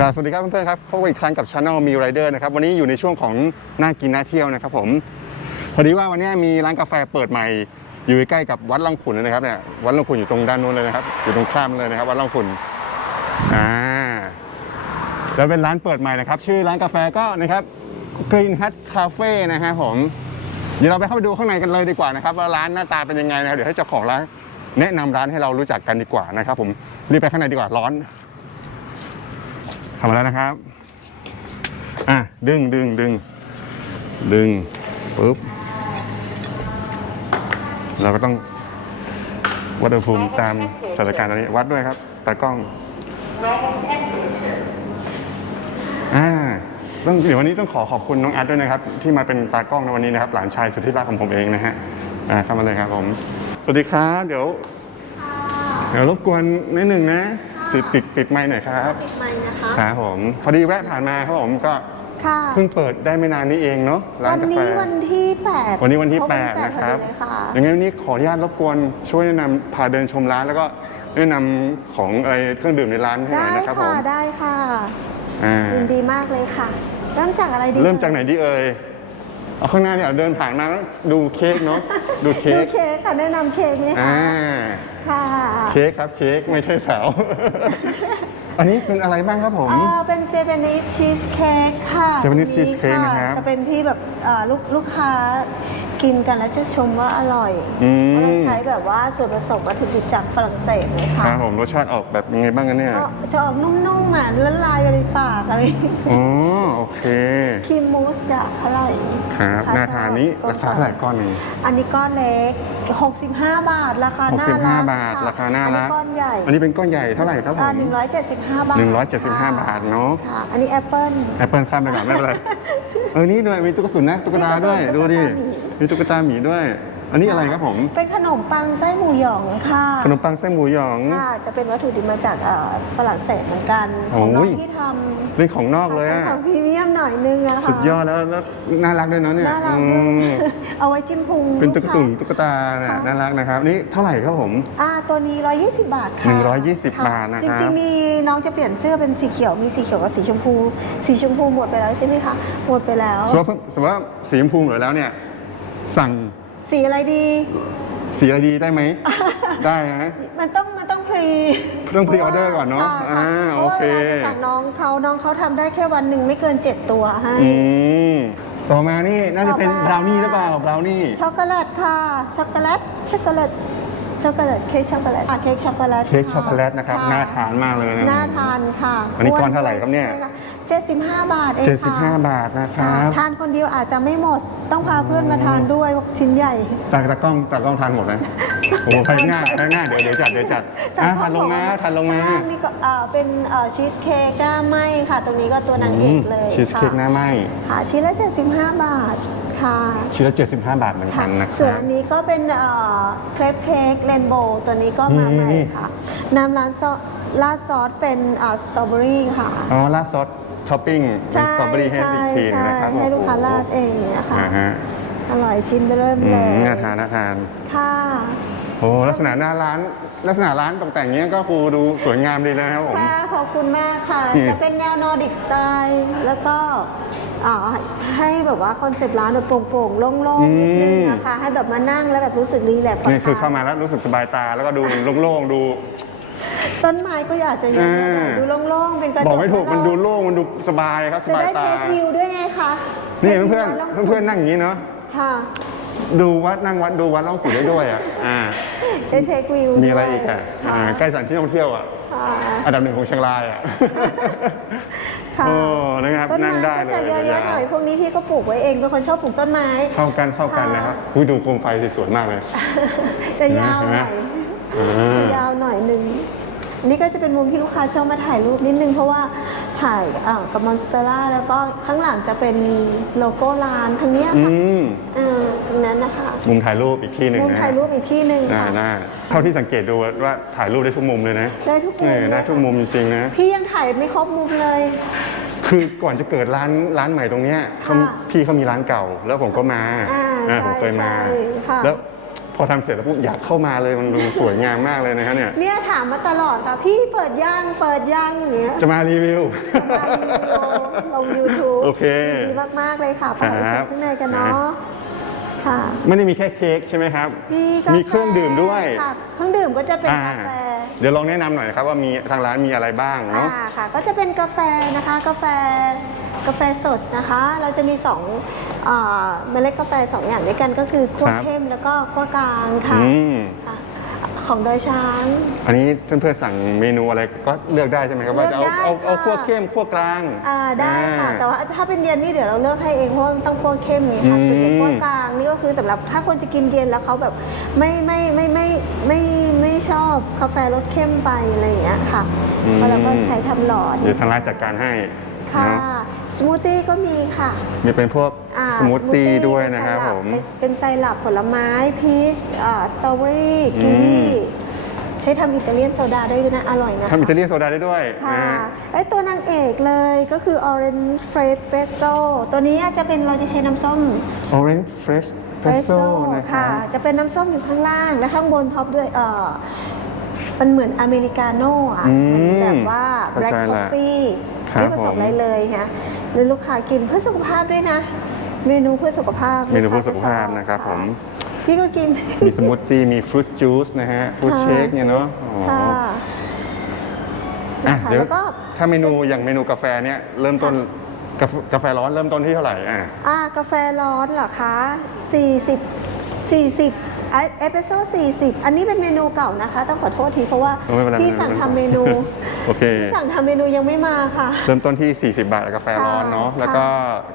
ครับสวัสดีครับเพื่อนๆครับพบกันอีกครั้งกับช anel มีไรเดอร์นะครับวันนี้อยู่ในช่วงของน่ากินน่าเที่ยวนะครับผมพอดีว่าวันนี้มีร้านกาแฟเปิดใหม่ อยู่ใกล้กับวัดล่องขุนเลยนะครับเนี่ยวัดล่องขุนอยู่ตรงด้านนู้นเลยนะครับอยู่ตรงข้ามเลยนะครับ วัดล่องขุนอ่าแล้วเป็นร้านเปิดใหม่นะครับ ชื่อร้านกาแฟก็นะครับ Green Hut Cafe นะฮะผมเดี๋ยวเราไปเข้าไปดูข้างในกันเลยดีกว่านะครับว่าร้านหน้าตาเป็นยังไงนะครับเดี๋ยวให้เจ้าของร้านแนะนำร้านให้เรารู้จักกันดีกว่านะครับ ผมรีบไปข้างในดีกว่าร้อน ทำมาแล้วนะครับ อะดึงดึงดึงดึงปุ๊บเราก็ต้องวัดอุณหภูมิตามสถานการณ์ตอนนี้วัดด้วยครับตากล้องอ่าต้องเดี๋ยววันนี้ต้องขอขอบคุณน้องแอดด้วยนะครับ ที่มาเป็นตากล้องในวันนี้นะครับ หลานชายสุดที่รักของผมเองนะฮะอ่าเข้ามาเลยครับผม สวัสดีครับเดี๋ยว เดี๋ยวรบกวนนิดหนึ่งนะ ติดติดติดไมค์หน่อยครับติดไมค์นะคะครับผมพอดีแวะผ่านมาครับผมก็ค่ะเพิ่งเปิดได้ไม่นานนี้เองเนาะร้าวันนกาแฟนี้วันที่ 8 วันนี้วันที่ครบ8นะครับพอดีเลยค่ะยังไงวันนี้ขออนุญาตรบกวนช่วยแนะนำพาเดินชมร้านแล้วก็แนะนำของอะไรเครื่องดื่มในร้านให้หน่ได้อยนะครับผค่ะมได้ค่ะอ่ายินดีมากเลยค่ะ เริ่มจากอะไรดี เริ่มจากไหนดีเอ่ยเอาข้างหน้าเนี่ยเดินผ่านมาแล้วดูเค้กเนาะ ดูเค้ดูกเค้กค่ะแนะนำเค้กไหมอ่าคะค่ะเค้กครับเค้กไม่ใช่สาวอันนี้เป็นอะไรบ้างครับผมเอ่อเป็นเจแปนิสชีสเค้กค่ะ Japanese ตง cheesecake นะครับจะเป็นที่แบบเอ่อลูกลูกค้า กินกันแล้วจะชมว่าอร่อยอืม เพราะเราใช้แบบว่าส่วนผสมวัตถุดิบจากฝรั่งเศสเลยคค่ะรับผมรสชาติออกแบบยังไงบ้างกันเนี่ยก็จะออกนุ่มๆอะละลายไปในปากอะไรอย่างเงี้ยอ๋อโอเค ครีมมูสจะอร่อยครับะหน้าทานนี้ชอบราคาเท่าไหร่ก้อนหนึ่ง อันนี้ก้อนเล็ก 65 บาทราคาน่ารัก65บาทะราคาน่าอันรันี้กก้อนใหญ่อันนี้เป็นก้อนใหญ่เท่าไหร่ครับผมอ่า175 บาท175บาทเนาะค่ะ อันนี้แอปเปิ้ล แอปเปิลข้ามไปก่อนไม่เป็นไร เออนี่ด้วยมีตุ๊กตุนนะตุ๊กตาด้วยมีดูตุ๊กตาดิหมีมีตุ๊กตาหมีด้วย อันนี้อะไรครับผม เป็นขนมปังไส้หมูหยองค่ะ ขนมปังไส้หมูหยอง ค่ะ จะเป็นวัตถุดิบมาจากเอ่อฝรั่งเศสเหมือนกัน ของน้อโอ้งยที่ทำเป็นของนอกเลยใช้อะของพรีเมียมหน่อยนึงอะค่ะสุดยอดแล้วแล้วน่ารักด้วยเนาะเนี่ยน่ารักอืมากมเอาไว้จิ้มพุงเป็นตุ๊กลูค้าตุนตุ๊กตาเนี่ยค่ะ น่ารักนะครับ นี่เท่าไหร่ครับผม อ่าตัวนี้ 120 บาทค่ะ120ค่บาทนะครับ จริงๆ มีน้องจะเปลี่ยนเสื้อเป็นสีเขียว มีสีเขียวกับสีชมพู สีชมพูหมดไปแล้วใช่ไหมคะ หมดไปแล้ว สมมติว่าสมมติว่าสีชมพูเหลือแล้วเนี่ย สั่ง สีอะไรดี สีอะไรดีได้ไหม ได้ฮะ มันต้องมันต้องพรีต้อง pre-order ก่อนเนอะค่อ่าเพราะว่าโอเคเวลาจะสั่งน้องเขาน้องเขาทำได้แค่วันหนึ่งไม่เกิน 7 ตัวให้ อืมต่อมานี่น่าจะเป็นต่อมาบราวนี่หรือเปล่าบราวนี่ช็อกโกแลตค่ะ ช็อกโกแลต ช็อกโกแลต ช็อกโกแลตเค้กช็อกโกแลตอะเค้กช็อกโกแลตเค้กช็อกโกแลตนะครับน่าทานมากเลยนะ น่าทานค่ะอันนี้ก้อนเท่าไหร่ครับเนี่ยเจ็ดสิบห้าบาทเองค่ะ75บาทนะครับทานคนเดียวอาจจะไม่หมดต้องพาเพื่อนมาทานด้วยชิ้นใหญ่ตากตากล้องตากล้องทานหมดไหมโอ้โหไปหน้าไปหน้าเดี๋ยวเดี๋ยวจัดเดี๋ยวจัดอะทานลงมาทานลงมาข้งนี่ก็เอ่อเป็นเอ่อชีสเค้กหน้าไหมค่ะ ตรงนี้ก็ตัวนางเอกเลยชีสเค้กค่ะหน้าไหมค่ะชิ้นละ75บาท ค่ะชิ้นละ75 บาทเหมือนค่ะกันนะคส่วนรับ อันนี้ก็เป็นเอ่อเครปเค้กเรนโบว์ตัวนี้ก็มาใหม่นี่ ค่ะน้ำร้านซอสราดซอสเป็นสตรอเบอรี่ค่ะ อ๋อราดซอสท็อปปิ้งเป็นสตรอเบอรี่ให้อีกทีหนึงนะครับให้ลูกค้าโอ้โหราดเองเนี่ยค่ะ อ่าฮะอร่อยชิ้นไปเริ่มอืเลมยน่าทานน่าทาน ค่ะ โอ้ลักษณะหน้าร้าน ลักษณะร้านตกแต่งเงี้ยก็คือดูสวยงามดีเลยนะครับผม ค่ะ ขอบคุณมากค่ะนี่จะเป็นแนวนอร์ดิกสไตล์แล้วก็ อ่าให้แบบว่าคอนเซปต์ร้านแบบโปร่งๆโล่งๆนิดนึงนะคะให้แบบมานั่งแล้วแบบรู้สึกรีแลกซ์ผ่อนนี่คือคลเข้ายมาแล้วรู้สึกสบายตาแล้วก็ดูโล่งๆดู ต้นไม้ก็อยากจะเยอะอ่าๆดูโล่งๆเป็นกระจกบอกไม่ถูกมันดูโล่งโล่งมันดูสบายครับสจะบายได้ตาเทควิวด้วยไงคะนี่ทควิวเพื่อนแล้วๆเพื่อนๆนั่งอย่างนี้เนาะค่ะ ดูวัดนั่งวัดดูวัดล่องขุนได้ด้วยอะอ่าได้เทควิวมีอะไรด้วยอีกอะค่ะอ่าใกล้สถานที่ท่องเที่ยวอะค่ะอันดับหนึ่งของเชียงรายอะค่ะโอ้นะครับต้นนั่งไม้ได้ก็เลจะยเยอะยาวๆหน่อยพวกนี้พี่ก็ปลูกไว้เองเป็นคนชอบปลูกต้นไม้ เข้ากันเข้ากันนะครับอุ้ยดูโคมไฟสิสวยมากเลย จะยาวเห็นหไหมน่อยอ่า จะยาวหน่อยหนึงนี่ก็จะเป็นมุมที่ลูกค้าชอบมาถ่ายรูปนิดนึงเพราะว่าถ่ายเอ่อกับมอนสเตอร่าแล้วก็ข้างหลังจะเป็นโลโก้ร้านทางเนี้ยอืค่ะม เออ ตรงนั้นนะคะมุมถ่ายรูปอีกที่หนึ่งมุมนะถ่ายรูปอีกที่หนึ่งน่าค่ะ น่าเท่าที่สังเกตดูว่าถ่ายรูปได้ทุกมุมเลยนะได้ทุกมุม เออได้ทุกมุมจริงๆนะ พี่ยังถ่ายไม่ครบมุมเลย คือก่อนจะเกิดร้านร้านใหม่ตรงเนี้ยเขาค่ะพี่เขามีร้านเก่า แล้วผมก็มาอ่าอ่าใช่ผมเคยมา ใช่ค่ะ แล้วพพอทำเสร็จแล้วปุ๊บอยากเข้ามาเลยมันดูสวยงามมากเลยนะครับเนี่ย เนี่ยถามมาตลอดค่ะ พี่เปิดย่างเปิดย่างอย่างเงี้ยจะมารีวิว มารีวิวลง YouTube โอเคดีมาก ๆ เลยค่ะไปหาชครัมบข้างในกันเนาะ ค่ะ ไม่ได้มีแค่เค้กใช่ไหมครับ มีกาแฟมีเครื่องดื่มด้วย ค่ะเครื่องดื่มก็จะเป็นอ่ากาแฟเดี๋ยวลองแนะนำหน่อยนะครับว่ามีทางร้านมีอะไรบ้างอ่าเนาะค่ะ ก็จะเป็นกาแฟนะคะ กาแฟกาแฟสดนะคะ เราจะมีสองเอ่อเมล็ดกาแฟสองอย่างด้วยกันก็คือขั้วเข้มแล้วก็ขั้วกลางค่ะ อืม ค่ะ ของโดยช้าง อันนี้เพื่อนๆสั่งเมนูอะไรก็เลือกได้ใช่ไหมครับว่าจะเอาเลือกได้เอาเอาค่ะคั่วเข้มคั่วกลางอ่าได้ค่ะอ่าแต่ว่าถ้าเป็นเย็นนี่เดี๋ยวเราเลือกให้เองเพราะว่ามันต้องคั่วเข้มไงค่ะอืมส่วนใหญ่คั่วกลางนี่ก็คือสำหรับถ้าคนจะกินเย็นแล้วเขาแบบไม่ไม่ไม่ไม่ไม่ไม่ไม่ชอบกาแฟรสเข้มไปอะไรอย่างเงี้ยค่ะเพราะเราก็ใช้ทำหลอดเดี๋ยวทางร้านจัดการให้ ค่ะเนาะสมูทตี้ก็มีค่ะมีเป็นพวกอ่าสมูทตี้ด้วยเป็นะครับไซผมเป็นเป็นไซรัปผลไม้พีชอ่าสตรอเบอรี่อืกิม วีใช้ทำอิตาเลียนโซดาได้ด้วยนะ อร่อยนะคะทำอิตาเลียนโซดาได้ด้วยค่ะนะฮะไอ้ตัวนางเอกเลยก็คือ Orange Fresh Presso ตัวนี้จะเป็นเราจะใช้น้ำส้ม Orange Fresh Presso นะครัค่ะ บ จะเป็นน้ำส้มอยู่ข้างล่าง และข้างบนท็อปด้วยเออมันเหมือนอเมริกาโน่อะอืมมันแบบว่า เข้าใจ black ละ coffee ครับ ไม่ผสมผมอะไรเลยค่ะหรือลูกค้ากินเพื่อสุขภาพด้วยนะ เมนูเพื่อสุขภาพเมนูเพื่อลูสุกขค้าภาพจชอนะครับผมพี่ก็กิน มีสมูทตี้มีฟรุตจูสนะฮะฟรุตค่ะเชคเนี่ยเนาะอ๋อค่ะอะนะคะเดี๋ยวแล้วก็ถ้าเมนูอย่างเมนูกาแฟเนี่ยเริ่มต้นกาแฟกาแฟร้อนเริ่มต้นที่เท่าไหร่อะอ่ากาแฟร้อนเหรอคะ40 40 เอสเปรสโซ่40 อันนี้เป็นเมนูเก่านะคะ ต้องขอโทษทีเพราะว่าเออไม่เป็นไรพี่ไม่เป็นไรสั่งทำเมนูโอเคพี่สั่งทำเมนูยังไม่มาค่ะ เริ่มต้นที่ 40 บาทกาแฟร้อนเนาะค่ะแล้วก็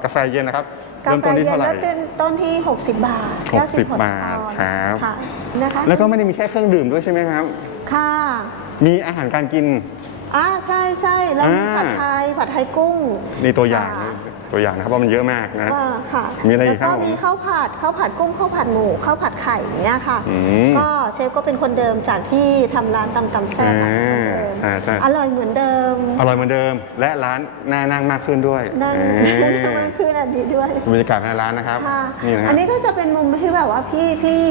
กาแฟเย็นนะครับ กาเริ่มแฟต้นที่เย็นเท่าไหร่ เริ่มต้นต้นที่ 60 บาท60 90บาทครับ ค่ะนะคะแล้วก็ไม่ได้มีแค่เครื่องดื่มด้วยใช่ไหมครับ ค่ะมีอาหารการกิน อ่าใช่ใช่แล้วมีอ่า ผัดไทยผัดไทยกุ้งนี่ตัวอย่างค่ะ ตัวอย่างนะครับว่ามันเยอะมากนะ อ่าค่ะมีอะไรอีกแล้วก็ครับผมมีข้าวผัดข้าวผัดกุ้งข้าวผัดหมูข้าวผัดไข่อย่างเงี้ยค่ะ อืมก็เชฟก็เป็นคนเดิมจากที่ทำร้านตำตำแซ่บอะอ่าคนเดิมอ่าใช่ อร่อยเหมือนเดิมอร่อยเหมือนเดิม และร้านน่านั่งมากขึ้นด้วยนั่งเอ้ยมันคืออันนี้ด้วย บรรยากาศในร้านนะครับค่ะ นี่นะคอัรับนนี้ก็จะเป็นมุมที่แบบว่าพี่พี่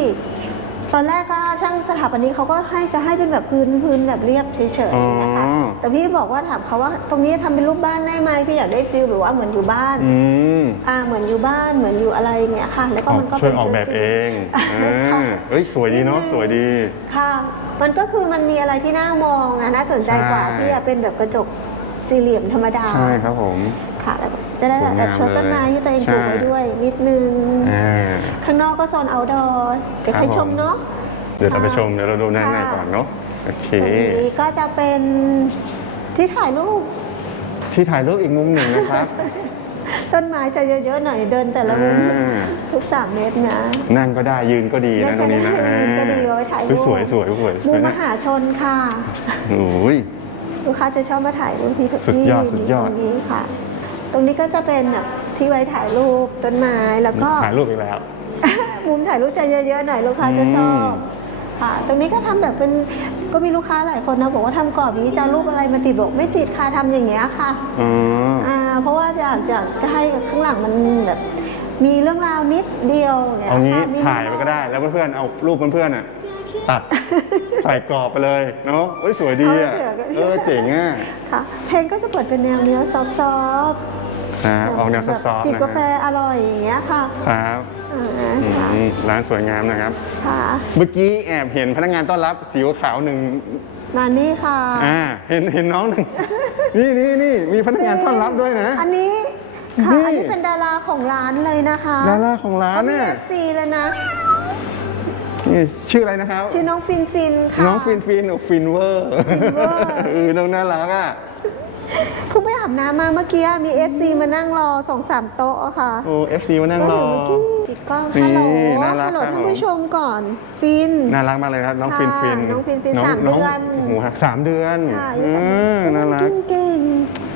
ตอนแรกก็ช่างสถาปนิกเขาก็ให้จะให้เป็นแบบพื้นพื้นแบบเรียบเฉยๆนะคะอ๋อแต่พี่บอกว่าถามเขาว่าตรงนี้ทำเป็นรูปบ้านได้ไหมพี่อยากได้ฟิลหรือว่าเหมือนอยู่บ้านอืมอ่าเหมือนอยู่บ้านเหมือนอยู่อะไรอย่างเงี้ยค่ะ แล้วก็ออกมันก็ช่วยป็นออกแบบเองจริอ่าค่ะเอ้ยสวยดีเนาะสวยดีค่ะ มันก็คือมันมีอะไรที่น่ามองอะน่าสนใจกว่าใช่ที่จะเป็นแบบกระจกสี่เหลี่ยมธรรมดาใช่ครับผมค่ะแล้วก็ จะได้แบบแอบชดต้นไม้ที่ตัวเองปลูกไว้ใช่ด้วยนิดนึงอ่าข้างนอกก็โซน outdoor เดี๋ยวครับให้ชมผมเนาะเดี๋ยวเราไปชมเดี๋ยวเราดูด้านในค่ะก่อนเนาะโอเคตรงนี้ก็จะเป็นที่ถ่ายรูป ที่ถ่ายรูปอีกมุมหนึ่งนะครับ ต้นไม้จะเยอะๆหน่อยเดินแต่ละมุมอ่าทุกสามเมตรนะ นั่งก็ได้ยืนก็ดีนะตรงนี้นะได้แค่นั้นก็ดีเอาไว้ถ่ายรูปเฮ้สวยสวยสวยสมุวมยมนะหาชนค่ะโอ้ยลูกค้าจะชอบมาถ่ายรูปที่ทุกสุดที่ยอดสุดยอดตรงนี้ค่ะ ตรงนี้ก็จะเป็นแบบที่ไว้ถ่ายรูปต้นไม้แล้วก็ถ่ายรูปอีกแล้ว มุมถ่ายรูปจะเยอะๆหน่อยลูกค้าจะชอบอืมค่ะตรงนี้ก็ทำแบบเป็นก็มีลูกค้าหลายคนนะบอกว่าทำกรอบอย่างนี้จะเอารูปอะไรมาติดบอกไม่ติดค่ะทำอย่างเงี้ยค่ะอ๋ออ่าเพราะว่าอยากอยากจะให้ข้างหลังมันแบบมีเรื่องราวนิดเดียวนี่ยเอางี้ค่ะมีถ่ายไปก็ได้แล้วเพื่อนๆเอารูปเพื่อนๆอะตัดใส่กรอบไปเลยเนาะเอ้ยสวยดีอะเออเจ๋งอะค่ะเพลงก็จะเปิดเป็นแนวเนื้อซอฟต์ ครับออกแนวซอฟแบบต์จิบๆนะกาแฟฮะอร่อยอย่างเงี้ยค่ะครับอ่าอืค่ะมร้านสวยงามนะครับค่ะเมื่อกี้แอบเห็นพนักงานต้อนรับสีขาวหนึ่งมานี่ค่ะอ่าเห็นเห็นน้องหนึ่งนี่นี่นี่มีพนักงานต้อนรับด้วยนะ อันนี้ค่ะนี่อันนี้เป็นดาราของร้านเลยนะคะดาราของร้านเขามีเนี่ย FC เลยนะนี่ชื่ออะไรนะครับ ชื่อน้องฟินฟินค่ะน้องฟินฟินโอ้ฟินเวอร์เวอร์เออน้องน่ารักอะ เพิ่งไปอาบน้ำมาเมื่อกี้มี FC มานั่งรอสองสามโต๊ะอะค่ะโอ้เอฟซีมานั่งรอแล้วเดี๋ยวเมื่อกี้ติดกล้องนี่ฮัลโหลน่ารักฮัลโหลครับ ท่านผู้ชมก่อน ฟิน น่ารักมากเลยครับ น้องค่ะฟินฟินน้องฟินฟินสามงเดือนโอ้โหสามเดือนค่ะอาอืยุสามมน่ารัก กินเก่ง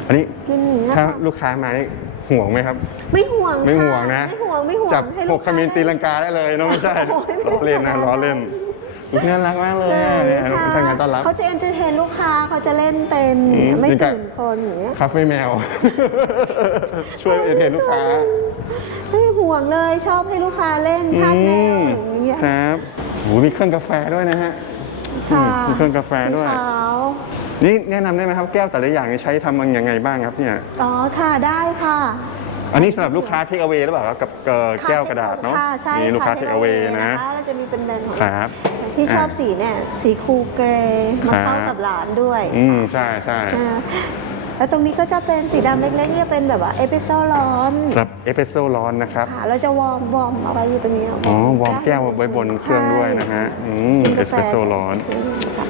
อันนี้กินอย่างเงี้ยถ้าค่ะลูกค้ามานี่ห่วงไหมครับ ไม่ห่วงไม่ค่ห่วงนะ ไม่ห่วงไม่ห่วงจับให้หลูกกขมิ้นตีลังกาได้เลยน้องไม่ใช่โอ้ยไม่ล้อเล่นนะขนาดนั้นล้อเล่นอุ๊ย น่ารักมากเลยได้อะเนี่ยค่ะพนักงานต้อนรับ เขาจะเอนเตอร์เทนลูกค้าเขาจะเล่นเป็นอืมไม่จริงๆตื่นคนอย่างเงี้ยคาเฟ่แมว ช่วยเอนเทนลูกค้าไม่ห่วงเลยชอบให้ลูกค้าเล่นทาสแมวอย่างเงี้ยครับอืหมีเครื่องกาแฟด้วยนะฮะ ค่ะมีเครื่องกาแฟด้วย สีขาว นี่แนะนำได้ไหมครับแก้วแต่ละอย่างนี่ใช้ทำมันยังไงบ้างครับเนี่ย อ๋อค่ะได้ค่ะ อันนี้สำหรับลูกค้าเทคเอา a y หรือเปล่าครับกับเอ่อแก้วกระดาษเนาะค่ะใช่นี่ลูกค้าเทคเอา a y นะคเราจะมีเป็นแบรนด์ของครับ พี่ชอบอะสีเนี่ยสีคูลเกรย์มาเข้าครับกับร้านด้วยอืมใช่ใช่ใช่แล้วตรงนี้ก็จะเป็นสีดำเล็กๆเนี่ยเป็นแบบว่าเอสเปรสโซ่ร้อนสำหรับเอสเปรสโซ่ร้อนนะครับค่ะเราจะวอร์มวอร์มเอาไว้อยู่ตรงนี้อ๋อวอร์มแก้วไว้บนเครื่องด้วยนะฮะอืมกินเอกาสแฟเปรสโซ่ร้อนค่ะ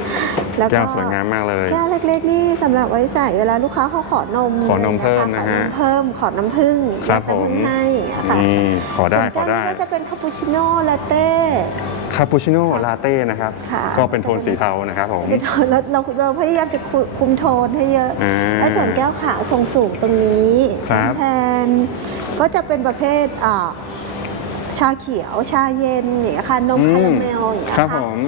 แล้วแก้ก็วสวยงามมากเลยแก้วเล็ก ๆ นี่สำหรับไว้ใส่เวลาลูกค้าเขาขอนม ขอนมเพิ่มนะฮะขอนมเพิ่มขอน้ำผึ้งครับแยกน้ำผึ้งผมให้อะค่ะนี่ขอได้ส่วนขอแก้วได้นี้ก็จะเป็นคาปูชิโน่ลาเต้ คาปูชิโน่ลาเต้นะครับ ค่ะ ก็เป็นโทนสีเทานะครับผมเป็นโทนแล้วเราเราพยายามจะคุคุมโทนให้เยอะ อ่าและส่วนแก้วขาวทรงสูงตรงนี้ครับ แทนก็จะเป็นประเภทอ่าชาเขียวชาเย็นอย่างเงี้ยค่ะนมอืคาราเมลอย่างเงี้ยครับผค่ะม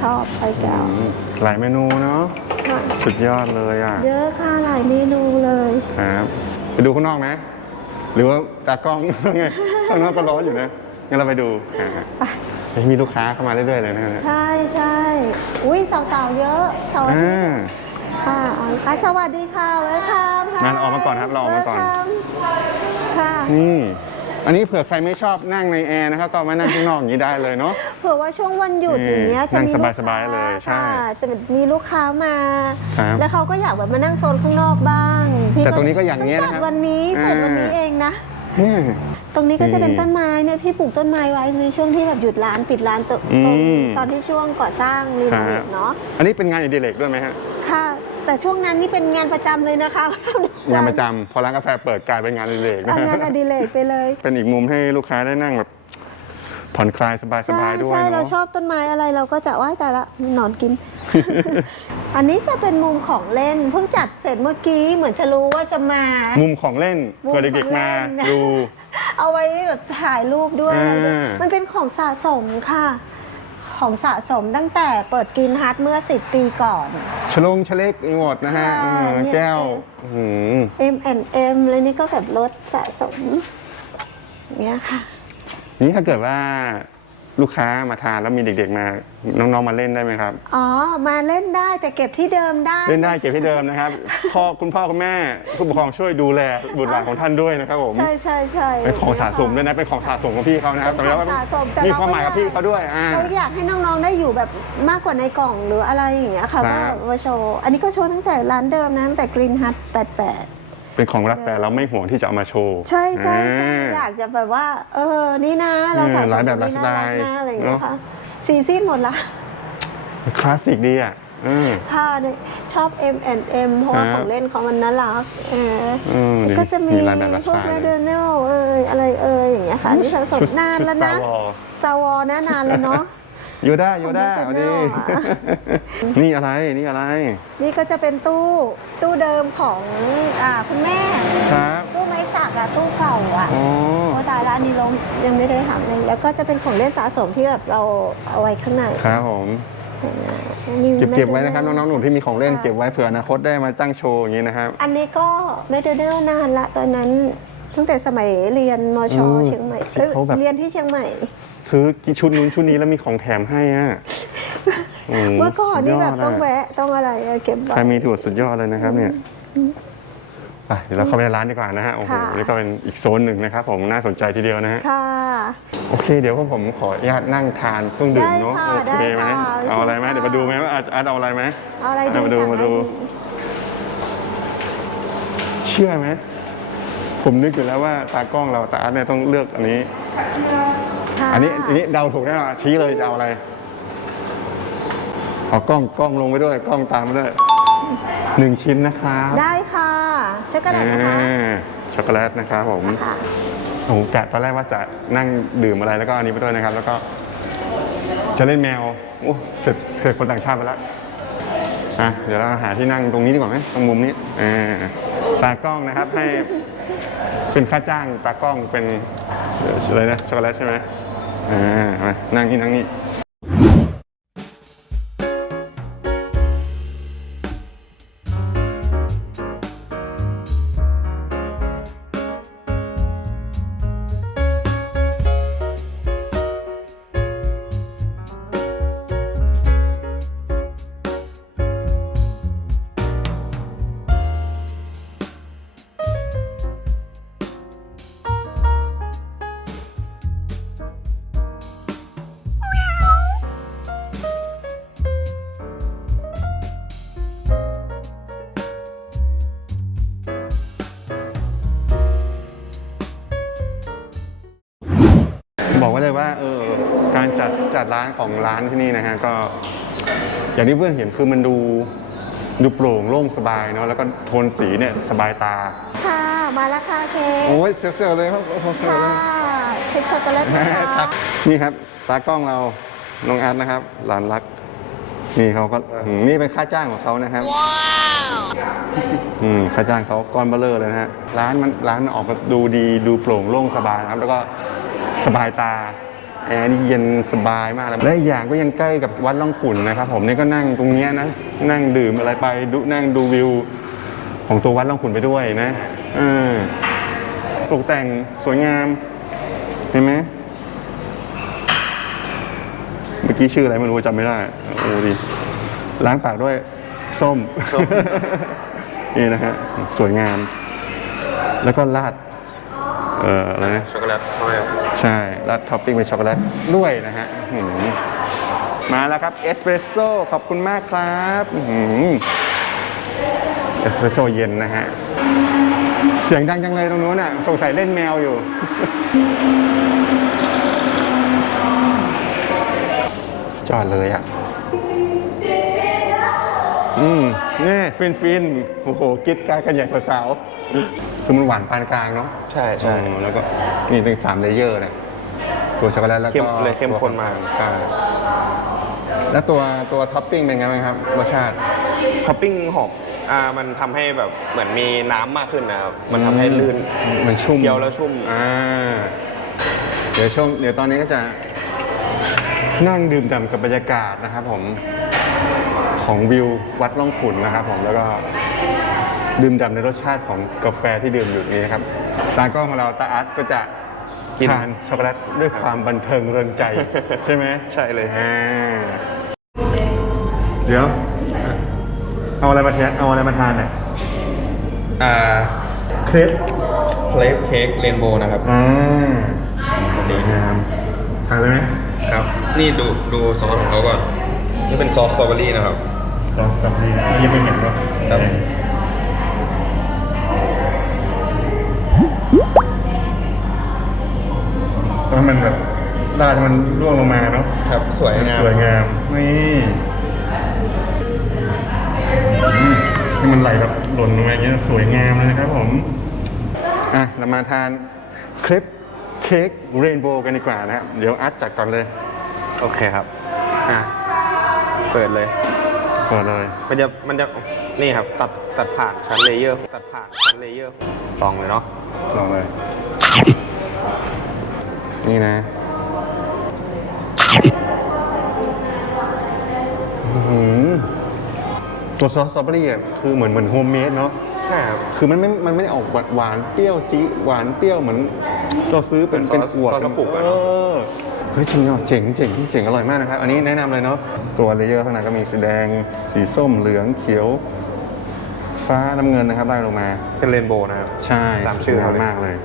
ชอบไปแก้วอืมหลายเมนูเนาะค่ะสุดยอดเลยอะเยอะค่ะหลายเมนูเลยครับ ไปดูข้างนอกไหมหรือว่าตากล้อง ไงข้างนอกก็ร้อนอยู่นะ งั้นเราไปดูอ่าไปเฮ้ยมีลูกค้าเข้ามาเรื่อยๆเลยนะฮะใช่ใช่อุ้ยสาวๆเยอะสาวอ่าค่ะอ๋อค่ะสวัสดีค่ะเวลคัมงั้นออกมาก่อนครับเราออกมาก่อน ค่ะนี่ อันนี้เผื่อใครไม่ชอบนั่งในแอร์นะครับ ก็มานั่งข้างนอกอย่างนี้ได้เลยเนาะ เผื่อว่าช่วงวันหยุดนี่อย่างเงี้ยจะนั่งมีลูกสบายๆค้เลยใช่ค่ะจะมีลูกค้ามา ครับ แล้วเขาก็อยากแบบมานั่งโซนข้างนอกบ้างพี่แต่ตรงนี้ก็อย่างเงี้ยพิ่นะครับจัดวันนี้เสร็จอ่าวันนี้เองนะเฮ้ย ตรงนี้ก็จะเป็นนี่ต้นไม้เนี่ยพี่ปลูกต้นไม้ไว้ในช่วงที่แบบหยุดร้านปิดร้านตอืตรงมตอนที่ช่วงก่อสร้างรีโนเวทเนาะอันนี้เป็นงานอดิเรกด้วยไหมฮะ ค่ะ แต่ช่วงนั้นนี่เป็นงานประจำเลยนะคะงานประจำพอร้านกาแฟเปิดกลายเป็นงานอดิเรกนะเอางานอดิเรกไปเลย เป็นอีกมุมให้ลูกค้าได้นั่งแบบ ผ่อนคลายสใช่บายๆด้วยใช่เราเนาะชอบต้นไม้อะไรเราก็จะว่ายแต่ละหนอนกิน อันนี้จะเป็นมุมของเล่น เพิ่งจัดเสร็จเมื่อกี้เหมือนจะรู้ว่าจะมา มุมของเล่นมุมเผื่อเด็กๆมาของเล่นดูเอาไว้แบบถ่ายรูปด้วยอะไรด้วยอ่ามัมันเป็นของสะสมค่ะ ของสะสมตั้งแต่เปิดกินฮัทเมื่อ 10 ปีก่อนชลงชะเล็กมีหมดนะฮะค่ะเออเนี่ยแก้วอื้อหือ M&M แล้วนี่ก็แบบรถสะสมอย่างเนี้ยค่ะ นี่ถ้าเกิดว่าลูกค้ามาทานแล้วมีเด็กๆมาน้องๆมาเล่นได้ไหมครับอ๋อ มาเล่นได้แต่เก็บที่เดิมได้ เล่นได้เก็บที่เดิมนะครับพ่อคุณพ่อคุณแม่ผู้ปกครองช่วยดูแลบุตรหลานของท่านด้วยนะครับผมใช่ใช่ใช่เป็นของสะสมด้วยนะเป็นของสะสมของพี่เขานะครับเป็นของสะสมแต่มีเราความหมายกับพี่เขาด้วยอ่าเราอยากให้น้องๆได้อยู่แบบมากกว่าในกล่องหรืออะไรอย่างเงี้ยค่ะครัว่าบมาโชว์อันนี้ก็โชว์ตั้งแต่ร้านเดิมนะตั้งแต่ Green Hut 88 เป็นของรักแต่เราไม่ห่วงที่จะเอามาโชว์ใช่ใช่ใช่อ่าอยากจะแบบว่า เออ นี่นะเราสะสมเออหลายแบบหลายนี่สไตล์น่รักนะอะไรอย่างเงี้ยเนอะค่ะสีซีดหมดละคลาสสิกดีอะเออค่ะเนี่ยชอบ M M เพราะว่าครับของเล่นเขามันน่ารักเอออืมแล้วก็จะมีหลายแบบหลายสพวไตกล์เรเลยเดนลเอยอะไรเอยอย่างเงี้ยค่ะอันนี่สะสมชุดนานแล้วนะชุด Star Wars Star Wars นะนานแล้วเนาะ โยด้าโยด้าของเอา Red ดี Bull อะนี่อะไรนี่อะไร นี่ก็จะเป็นตู้ตู้เดิมของอ่าคุณแม่ ครับตู้ไม้สักอะตู้เก่าอะอ๋อโอ้ตายแล้วอันนี้ลงยังไม่ได้ทำเลยแล้วก็จะเป็นของเล่นสะสมที่แบบเราเอาไว้ข้างในครับผมมีเก็บเก็บไว้แมนะครับน้องๆหนูที่มีของเล่นเก็บไว้เผื่ออนาคตได้มาจ้างโชว์อย่างนี้นะครับอันนี้ก็ไม่ได้ได้นานละตอนนั้น ตั้งแต่สมัยเรียนมชอืมเชียงใหม่ที่เขาแบบ เรียนที่เชียงใหม่ ซื้อชุดนู้นชุดนี้แล้วมีของแถมให้อะโโหเมื่อก่อนนี่แบบสุดยดะต้องแวะต้องอะไรอะเก็บไว้ ใครมีถั่วสุดยอดเลยนะครับ เนี่ยไปเดี๋ยวเราเข้าไปในร้านดีกว่านะฮะโอ้โหค่ะ นี่ก็เป็นอีกโซนหนึ่งนะครับผมน่าสนใจทีเดียวนะฮะค่ะ โอเค เดี๋ยวผมขออนุญาตนั่งทานเครื่องดื่มเนาะได้ค่ะโอเคไหมได้ค่ะเอาอะไรไหมเดี๋ยวมาดูไหมว่าอาจอาร์ตเอาอะไรไหม เอาอะไรดีเอามาดูสั่งมาอะไรดูเชื่อไหม ผมนึกอยู่แล้วว่าตากล้องเราตาอาร์ตเนี่ยต้องเลือกอันนี้ ค่ะอันนี้อันนี้เดาถูกแน่นอนชี้เลยจะเอาอะไรเอากล้องกล้องลงไปด้วย กล้องตามไปด้วยหนึ่งชิ้นนะครับได้ค่ะช็อกโกแลตนะคะอ่าช็อกโกแลตนะครับผม ค่ะโอ้โหกะตอนแรกว่าจะนั่งดื่มอะไรแล้วก็อันนี้ไปด้วยนะครับ แล้วก็จะเล่นแมวโอ้เสร็จเสร็จคนต่างชาติไปแล้วอะเดี๋ยวเราหาที่นั่งตรงนี้ดีกว่าไหมตรงมุมนี้อ่าตากล้องนะครับให้ เป็นค่าจ้างตากล้องเป็นเอ่ออะไรนะช็อกโกแลตใช่ไหมอ่ามานั่งนี่นั่งนี่ เลยว่าเออการจัดจัดร้านของร้านที่นี่นะฮะก็ อย่างที่เพื่อนเห็นคือมันดูดูโปร่งโล่งสบายเนาะแล้วก็โทนสีเนี่ยสบายตา ค่ะ มาแล้วค่ะเค้กโอ้ยเซลล์เลยครับโอ้โหเซลค่ะล์เลยเค้กช็อกโกแลตนะคะครับนี่ครับ ตากล้องเราน้องอาร์ตนะครับ หลานรัก นี่เขาก็อืมนี่เป็นค่าจ้างของเขานะครับอืมค่าจ้างเขาก้อนเบลเลอร์เลยนะฮะร้านมันร้านมันออกมาดูดีดูโปร่งโล่งสบายนะครับ แล้วก็ สบายตาแอร์นี่เย็นสบายมากเลยและอีกอย่างก็ยังใกล้กับวัดล่องขุนนะครับ ผมนี่ก็นั่งตรงเนี้ยนะนั่งดื่มอะไรไปดูนั่งดูวิว ของตัววัดล่องขุนไปด้วยนะเออตกแต่งสวยงามเห็นไหมเมื่อกี้ชื่ออะไรไม่รู้จำไม่ได้โอ้ดีล้างปากด้วยส้มนี่นะฮะสวยงาม แล้วก็ราดเอ่ออะไรนะช็อกโกแลตทำไมครับ ใช่ราดท็อปปิ้งเป็นช็อกโกแลตด้วยนะฮะอื้อหือมาแล้วครับเอสเปรสโซ่ขอบคุณมากครับอื้อหือเอสเปรสโซ่เย็นนะฮะ เสียงดังจังเลยตรงนู้นน่ะสงสัยเล่นแมวอยู่ สุดยอดเลยอะ อืมนี่ฟินฟินๆโอ้โหกิ๊ดกายกันอย่างสาวๆ คือมันหวานปานกลางเนาะใช่ใช่อืมแล้วก็นี่เป็นสามเลเยอร์เลยตัวช็อกโกแลตแล้วเข้ก็มเลยเข้มข้นมาก ใช่แล้วตัวตัวท็อปปิ้งเป็นไงบ้างครับรสชาติ ท็อปปิ้งหอมอ่ามันทำให้แบบเหมือนมีน้ำมากขึ้นนะครับ มันทำให้ลื่น มันชุ่มเคี้ยวแล้วชุ่ม อ่า เดี๋ยวช่วงเดี๋ยวตอนนี้ก็จะนั่งดื่มด่ำกับบรรยากาศนะครับผมของวิววัดล่องขุนนะครับผมแล้วก็ ดื่มด่ำในรสชาติของกาแฟที่ดื่มอยู่นี้นะครับตากล้องของเราตาอาร์ตก็จะกิน ทานช็อกโกแลตด้วยความบันเทิงเริงใจ ใช่ไหมใช่เลยอ่าเดี๋ยว เอาอะไรมาทานเอาอะไรมาทานเนี่ยอ่าเครปเคลฟเค้กเรนโบว์นะครับอ่าดีงามทานเลยไหมครับ นี่ดูดูซอสของเขาก่อนนี่เป็นซอสสตรอเบอรี่นะครับ ซอสสตรอเบอรี่ยังไม่เห็นหรอครับแล้วมันแบบราดมันร่วงลงมาเนาะครับ สวยงามสวยงามนี่อืมให้มันไหลแบบหล่นลงมาอย่างเงี้ยสวยงามเลยนะครับผมอะเรามาทานคลิปเค้กเรนโบว์กันดีกว่านะครับเดี๋ยวอัดจัดก่อนเลยโอเคครับ อะ เปิดเลย ก่อนเลยมันจะ มันจะ นี่ครับ ตัด ตัดผ่านชั้นเลเยอร์ ตัดผ่านชั้นเลเยอร์ ลองเลยเนาะ ลองเลย นี่นะอื้อหือตัวซอสสตรอเบอรี่อะคือเหมือนเหมือนโฮมเมดเนาะใช่ครับคือมันไม่ มันไม่ได้ออกหวานเปรี้ยวจี๊ดหวานเปรี้ยวเหมือนเราซื้อเป็นเป็นเป็นซอสขวดซอสกระปุกอะเอเนอะ อเฮ้ยจริงเหรอเจ๋งเจ๋งเจ๋งอร่อยมากนะครับ อันนี้แนะนำเลยเนาะตัวเลเยอร์ข้างในก็มีสีแดง สีส้มเหลืองเขียว ฟ้าน้ำเงินนะครับไล่ลงมา เป็นเรนโบว์นะครับ ใช่ตามชื่อสวยเขาเลยมากเลย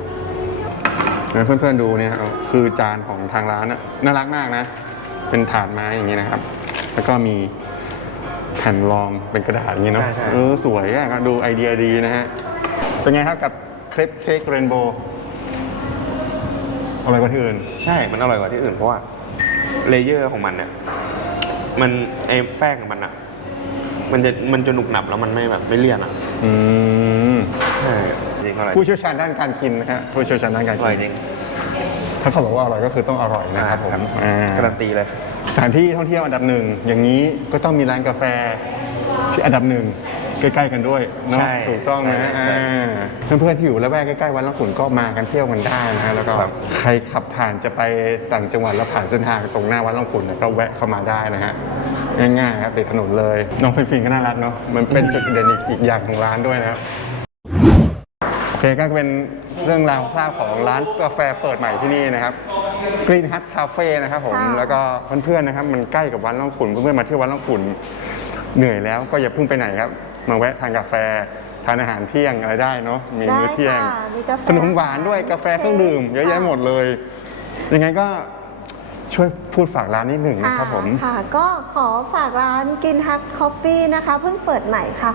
นะเพื่อนๆดูเนี่ยครับคือจานของทางร้านน่ะน่ารักมากนะ เป็นถาดไม้อย่างนี้นะครับ แล้วก็มีแผ่นรองเป็นกระดาษอย่างนี้เนาะใช่ใช่เออสวยอะก็ดูไอเดียดีนะฮะ เป็นไงครับกับเครปเค้กเรนโบว์อะไรกว่าที่อื่น ใช่ มันอร่อยกว่าที่อื่นเพราะว่าเลเยอร์ของมันเนี่ย มันไอแป้งของมันอะมันจะมันจะหนุบหนับแล้วมันไม่แบบไม่เลี่ยนอะอืม ใช่ จริงอร่อยผู้เชี่ยวชาญด้านการกินนะฮะผู้เชี่ยวชาญด้านการอร่อยกินจริงถ้าเขาบอกว่าอร่อยก็คือต้องอร่อยนะครับผมอ่าการันตีเลย สถานที่ท่องเที่ยวอันดับหนึ่งอย่างนี้ก็ต้องมีร้านกาแฟที่อันดับหนึ่งใกล้ๆกันด้วยเนาะใช่ถูกต้องนะใช่ใช่อ่าเพื่อนๆที่อยู่ละแวกใกล้ๆวัดละขุนก็มากันเที่ยวกันได้นะฮะแล้วก็ครับ ใครขับผ่านจะไปต่างจังหวัดแล้วผ่านเส้นทางตรงหน้าวัดละขุนเนี่ยก็แวะเข้ามาได้นะฮะง่ายๆครับติดถนนเลยน้องฟินฟินก็น่ารักเนาะมันเป็นจุดเด่นอีกอีกอย่างของร้านด้วยนะครับโอ เคก็เป็นเรื่องราวคร่าวของร้านกาแฟเปิดใหม่ที่นี่นะครับ Green Hut Cafe นะครับผม ค่ะ แล้วก็เพื่อนๆนะครับ มันใกล้กับวัดล่องขุนเพื่อนๆมาเที่ยววัดล่องขุนเหนื่อยแล้วก็อย่าเพิ่งไปไหนครับ มาแวะทานกาแฟทานอาหาร เที่ยงอะไรได้เนาะมีมื้อเที่ยงได้ค่ะมีกาแฟขนมหวานด้วยกาแฟเครื่องดื่ม เยอะแยะหมดเลย ยังไงก็ ชช่วยพูดฝากร้านนิดหนึ่งนะครับผมอ่าค่ะ ก็ขอฝากร้านกินฮัทคอฟฟี่นะคะ เพิ่งเปิดใหม่ค่ะ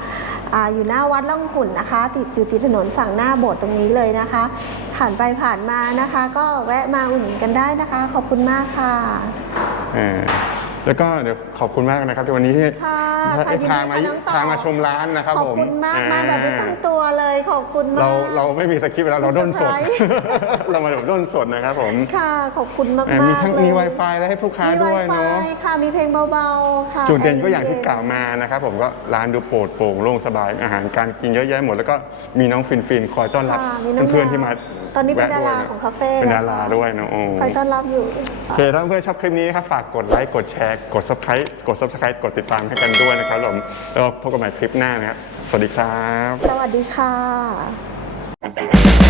อาอยู่หน้าวัดล่องขุนนะคะ ติดอยู่ติดถนนฝั่งหน้าโบสถ์ตรงนี้เลยนะคะ ผ่านไปผ่านมานะคะ ก็แวะมาอุ่นนกันได้นะคะ ขอบคุณมากค่ะ เออ แล้วก็เดี๋ยวขอบคุณมากนะครับที่วันนี้ที่ค่ะให้ยินดีพามาค่ะน้องต่อ พามาชมร้านนะครับขอบผมคุณมากอ่มาแบบไม่ตั้งตัวเลยขอบคุณมาก เราเราไม่มีสคริปต์แล้วเรามีด้นสดเซอร์ไพรส์ เรามาแบบด้นสดนะครับผมค่ะขอบคุณมากเอ่อๆมีทั้งเลยมี Wi-Fi และให้ลูกค้ามี ด้วย Wi-Fi เนาะค่ะมีเพลงเบาๆค่ะจุดเด่นก็อย่างที่แร์กล่าวมานะครับผมก็ร้านดูโปร่งโปร่งโล่งสบายอาหารการกินเยอะแยะหมดแล้วก็มีน้องฟินฟินคอยต้อนรับค่ะมีน้องเพื่อนๆที่มาตอนนี้เป็นแวะด้วยดาราของคาเฟ่เป็นแล้วดาราด้วยนะโอ้ คอยต้อนรับอยู่ โอเคถ้าเพื่อนๆชอบคลิปนี้นะครับฝากกดไลค์กดแชร์กด subscribe กด subscribe กดติดตามให้กันด้วยนะครับผมแล้วพบกันใหม่คลิปหน้านะครับ สวัสดีครับ สวัสดีค่ะ